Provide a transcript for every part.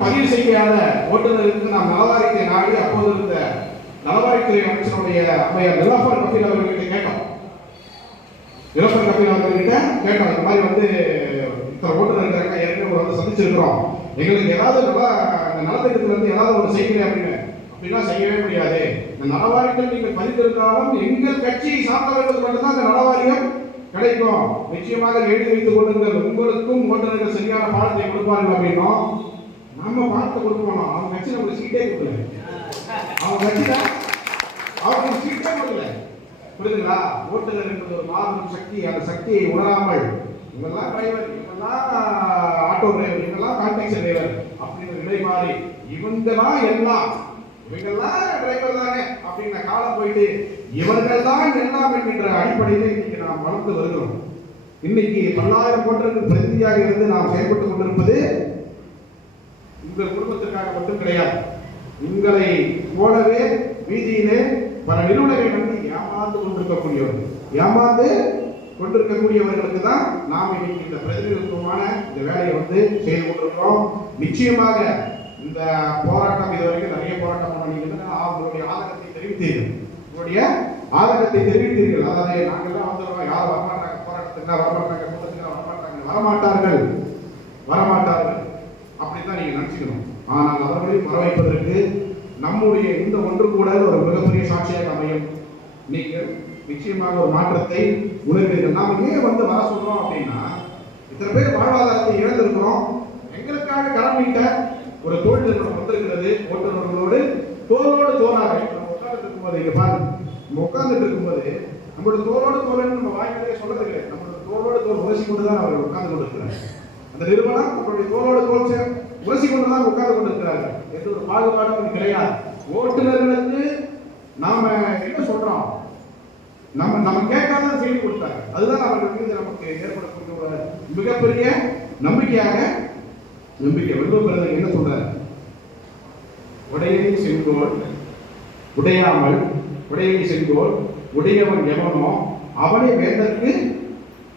பதிவு செய்யாத ஓட்டுநருக்கு நாம் நலவாரியத்தை நாடி அப்போது இருந்த நலவாரியத்துறை அமைச்சருடைய அம்மையார் நிலோஃபர் கபீல் அவர்கிட்ட கேட்டோம். நிலோஃபர் கபீல் அவர்கிட்ட கேட்டோம், இந்த மாதிரி வந்து இத்தனை ஓட்டுநர் இருக்காங்க, ஏற்கனவே வந்து சந்திச்சிருக்கிறோம், எங்களுக்கு ஏதாவது நலத்திட்டத்துல இருந்து ஏதாவது ஒரு செய்கிறேன் அப்படின்னு. அப்படின்னா செய்யவே முடியாது. இந்த நலவாரியத்தில் நீங்கள் பதிந்திருந்தாலும் எங்கள் கட்சியை சார்ந்தவர்களுக்கு மட்டும்தான் அந்த நலவாரியம் கிடைக்கும். நிச்சயமாக எழுதி வைத்துக் கொள்ளுங்கள், உங்களுக்கும் ஓட்டுநர்கள் சரியான பாடத்தை கொடுப்பார்கள் அப்படின்னும். நம்ம பாடத்தை கொடுக்கணும். அவங்க கட்சி நமக்கு சீட்டே கொடுக்கல. அவங்க கட்சியில அவங்களுக்கு சீட்டே கொடுக்கல. புரியுதுங்களா? ஓட்டுநர் என்பது ஒரு மாபெரும் சக்தி. அந்த சக்தியை உணராமல் இவங்கெல்லாம் டிரைவர், இவங்கெல்லாம் ஆட்டோ டிரைவர், இவங்கெல்லாம் கான்டாக்சி டிரைவர் அப்படின்னு நிலை மாறி இவங்கெல்லாம் எல்லாம், இவங்கெல்லாம் டிரைவர் தானே அப்படிங்கிற காலம் போயிட்டு இவர்கள் தான் எல்லாம் என்கின்ற அடிப்படையில் இன்னைக்கு நாம் வளர்ந்து வருகிறோம். இன்னைக்கு பல்லாயிரம் கோட்டருக்கு பிரதிநிதியாக இருந்து நாம் செயல்பட்டுக் கொண்டிருப்பது உங்கள் குடும்பத்திற்காக மட்டும் கிடையாது. உங்களை போலவே வீதியிலே பல நிறுவனங்களை நம்பி ஏமாந்து கொண்டிருக்கக்கூடியவர்களுக்கு தான் நாம் இன்னைக்கு இந்த பிரதிநிதித்துவமான இந்த வேலையை வந்து செய்து கொண்டிருக்கிறோம். நிச்சயமாக இந்த போராட்டம் இதுவரைக்கும் நிறைய போராட்டம் பண்ணீங்கன்னா அவங்களுடைய ஆதங்கத்தை தெரிவித்தீர்கள். உங்களுடைய ஆதங்கத்தை தெரிவித்தீர்கள். அதாவது நாங்கள்லாம் வந்துடுறோம், யாரும் வரமாட்டாங்க, போராட்டத்துக்கு வரமாட்டாங்க, கூட்டத்துக்கு வரமாட்டார்கள் அப்படித்தான் நீங்க நினைச்சுக்கணும். ஆனால் அவர்களையும் வர வைப்பதற்கு நம்முடைய இந்த ஒன்று கூட ஒரு மிகப்பெரிய சாட்சியாக அமையும். நீங்கள் நிச்சயமாக ஒரு மாற்றத்தை உணர்வீர்கள். நாம ஏன் வந்து வர சொல்றோம் அப்படின்னா, இத்தனை பேர் வாழ்வாதாரத்தை இழந்திருக்கிறோம். எங்களுக்காக கடன் நீட்ட ஒரு தொழில் நிறுவனம் வந்திருக்கிறது. ஓட்டுநர்களோடு தோளோடு தோளாக நம்ம உட்கார்ந்து இருக்கும்போது, இங்க பாருங்க, நம்ம உட்கார்ந்துட்டு இருக்கும்போது நம்மளோட தோளோடு தோல்னு நம்ம வாய்ப்பிலே சொல்றது கிடையாது. நம்மளோட தோளோடு தோல் உரசி கொண்டுதான் அவர் உட்கார்ந்து கொண்டிருக்கிறார். அந்த நிறுவனம் நம்மளுடைய தோளோடு தோல் உரசி கொண்டுதான் உட்கார்ந்து கொண்டிருக்கிறார்கள். எந்த ஒரு பாகுபாடும் கிடையாது. ஓட்டுநர்களுக்கு நாம என்ன சொல்றோம், நம்ம கேட்காத செய்தி கொடுத்தாங்க. அதுதான் அவர்கள் மீது நமக்கு ஏற்படக்கூடிய ஒரு மிகப்பெரிய நம்பிக்கை. வெல்வப்பெருந்தகை என்ன சொல்றாரு? உடையை செங்கோல் உடையாமல், உடையை செங்கோல் உடையவன் எவனோ அவனே வேந்தற்கு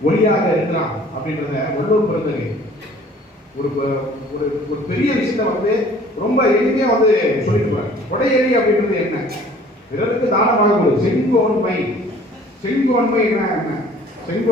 ஒளியாக இருக்கிறான் அப்படின்றத வெல்வப்பெருந்தகை ஒரு ஒரு பெரிய விஷயத்தை வந்து ரொம்ப எளிமையா வந்து சொல்லிடுவார். உடையெறி அப்படின்றது என்ன? பிறருக்கு தானமாக செங்கோன்மை. செங்கோன்மை என்ன? செங்கோல்